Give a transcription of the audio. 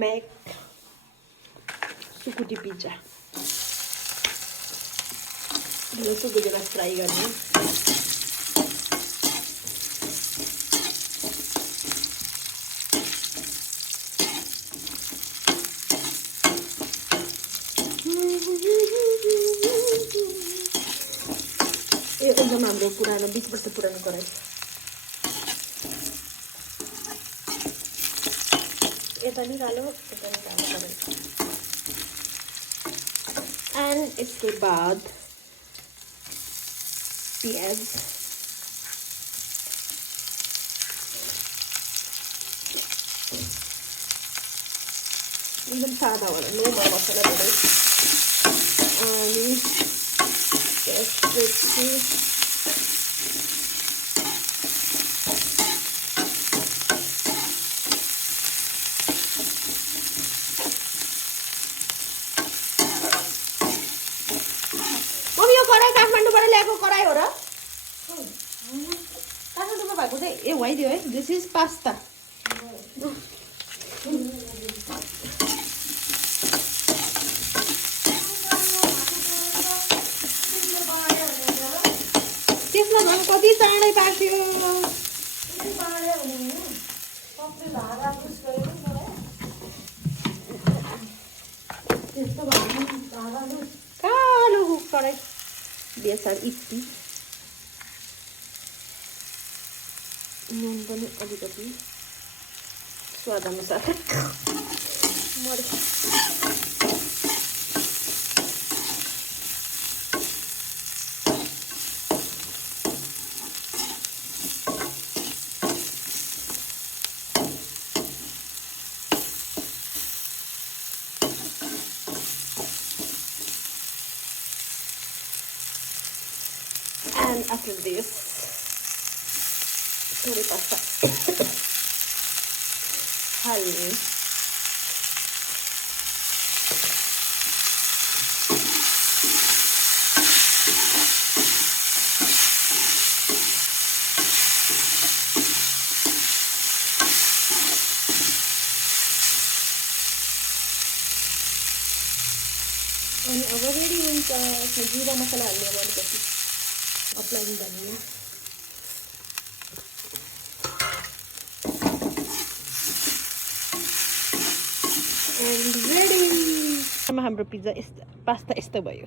make sukuti pizza. Ini suku jelas try गर्ने. यो एकदम हाम्रो पुरानो 20 वर्ष पुरानो कराई. यता निकालो कराई. And इसके बाद प्याज एकदम सादा वाला नो मसाला धेरै अनि त्यसपछि मम्मी यो कराई काठमाडौँबाट ल्याएको कराई हो र काठमाडौँमा भएको चाहिँ ए भइदियो है दिस इज पास्ता त्यसमा झन् कति चाँडै पाक्यो कालो कराई बेसार इत्ती नुन पनि अलिकति स्वाद अनुसार and after this curry pasta halni अनि अब रेडी हुन्छ जीरा मसला हाल्ने अब अलिकति applying the onion. And ready! हाम्रो पिज्जा पास्ता यस्तो भयो.